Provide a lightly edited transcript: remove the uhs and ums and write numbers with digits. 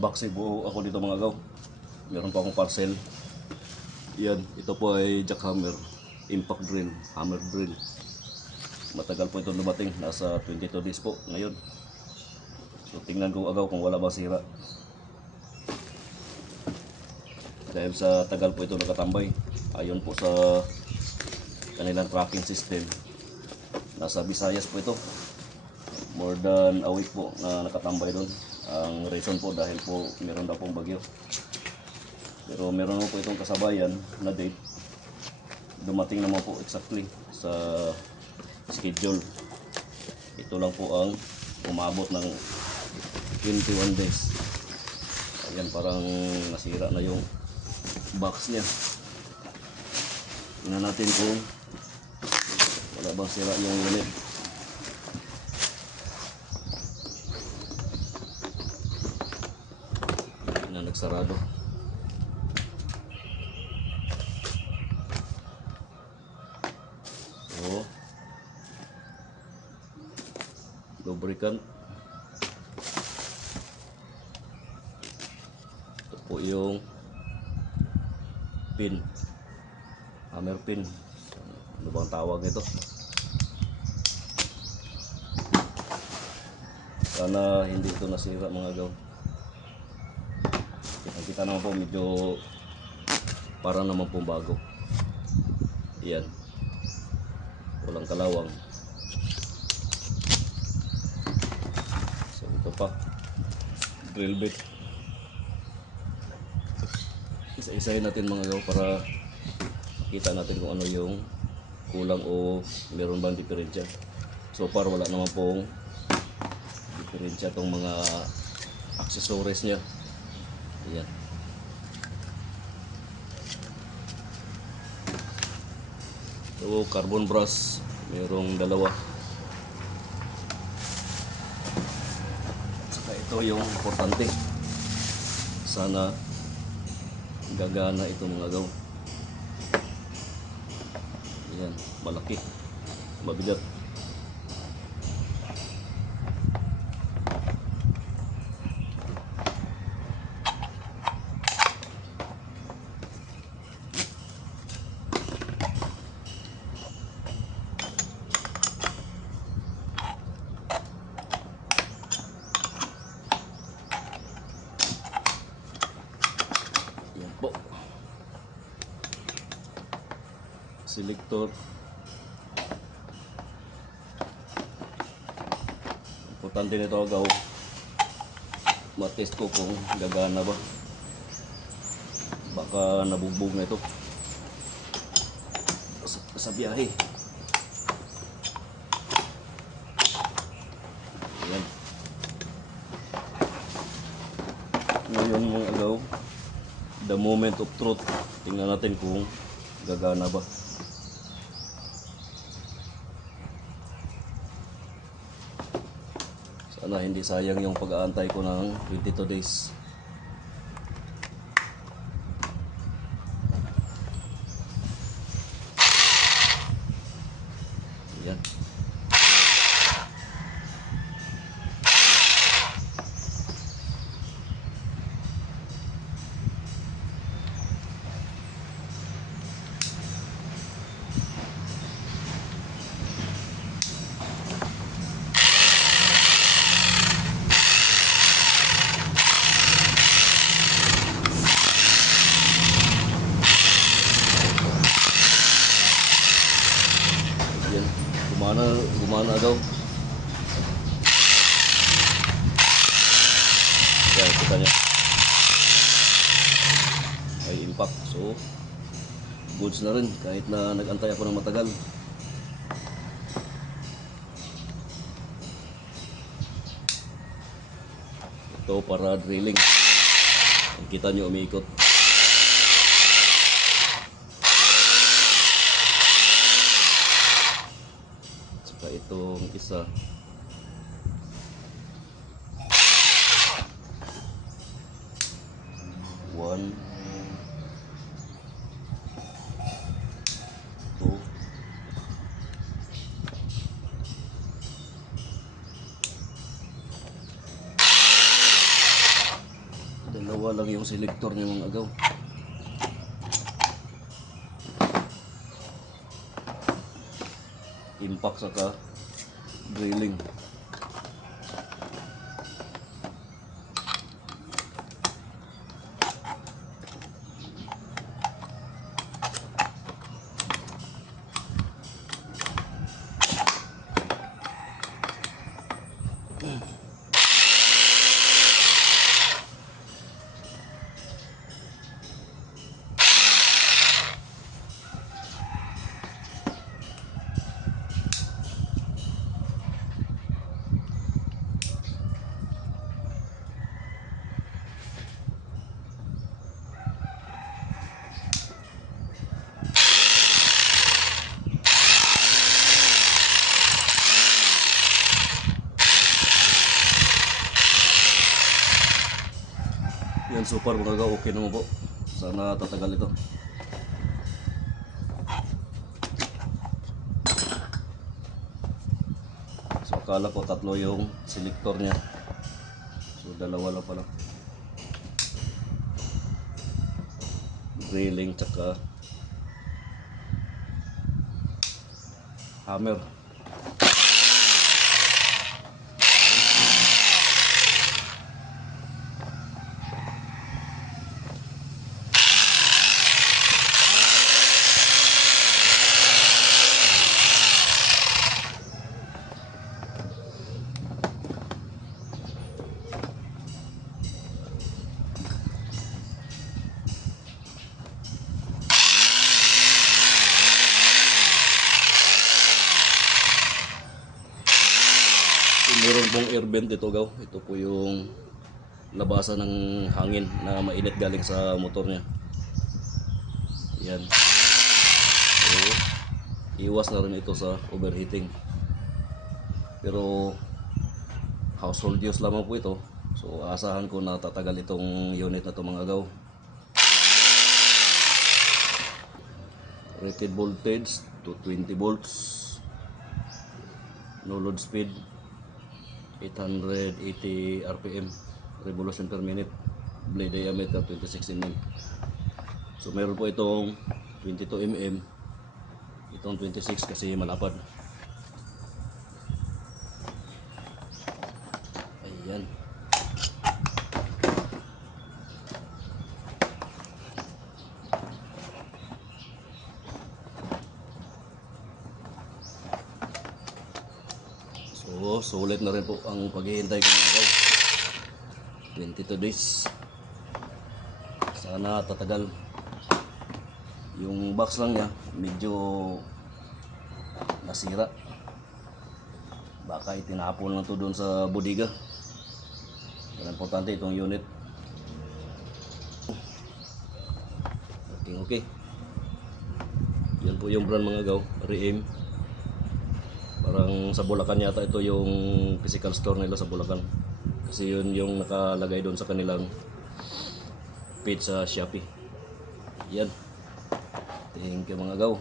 Mag-unboxing po ako dito mga gaw. Meron pa akong parcel. Yan, ito po ay jackhammer, impact drill, hammer drill. Matagal po ito dumating, nasa 22 days po ngayon. So tingnan ko agaw kung wala ba sira. Dahil sa tagal po ito nakatambay, ayon po sa kanilang tracking system, nasa Visayas po ito. More than a week po na nakatambay doon. Ang reason po dahil po meron daw pong bagyo. Pero meron po itong kasabayan na date. Dumating naman po exactly sa schedule. Ito lang po ang umabot ng 21 days. Ayan, parang nasira na yung box niya. Tingnan natin kung wala bang sira yung unit. Na nagsarado. So, lubricant. Ito po yung pin, hammer pin. Ano bang tawag nito? Sana hindi ito nasira mga gaw. Kita naman po medyo parang naman po bago. Yan, walang kalawang. So ito pa, drill bit. Isa-isahin natin mga gaw para makita natin kung ano yung kulang o meron bang diferensya. So far wala naman pong diferensya itong mga accessories nya. Ayan. So carbon brass, mayroong dalawa. Saka ito yung importante, sana gagana ito mga gaw. Ayan, malaki, mabigat. Po. Selector. Importante nito agaw, matest ko kung gagana ba. Baka nabugbog na ito sa biyahe. Ayan. Ngayon mga agaw, the moment of truth. Tingnan natin kung gagana ba. Sana hindi sayang yung pag-aantay ko ng 22 days. Ayan. Yan, gumana daw. Yan, kita niya. May impact. So, goods na rin kahit na nag-antay ako ng matagal. Ito para drilling. Kita niyo umiikot. Itong isa, one, two, dalawa lang yung selector niya mga agaw. Impact saka drilling. Yan, super mga agaw, okay naman po. Sana tatagal ito. So akala ko tatlo yung selector niya. So dalawa lang pala. Drilling tsaka hammer. Meron pong air vent ito gaw. Ito po yung labasan ng hangin na mainit galing sa motor niya. Yan. So, iwas na rin ito sa overheating. Pero household use lamang po ito. So asahan ko na tatagal itong unit na ito mga agaw. Rated voltage to 20 volts. No load speed 880 RPM, revolution per minute, blade diameter 26 mm. So meron po itong 22 mm, itong 26 kasi malapad. Ayan. So, sulit na rin po ang paghihintay ko ngayon. 22 days. Sana tatagal. Yung box lang niya, medyo nasira. Baka itinapon lang to doon sa bodega. Pero importante itong unit. Okay. Yan po yung brand mga gaw, Re-Aim. Parang sa Bulacan yata ito yung physical store nila sa Bulacan. Kasi yun yung nakalagay doon sa kanilang page sa Shopee. Yan. Thank you mga gaw.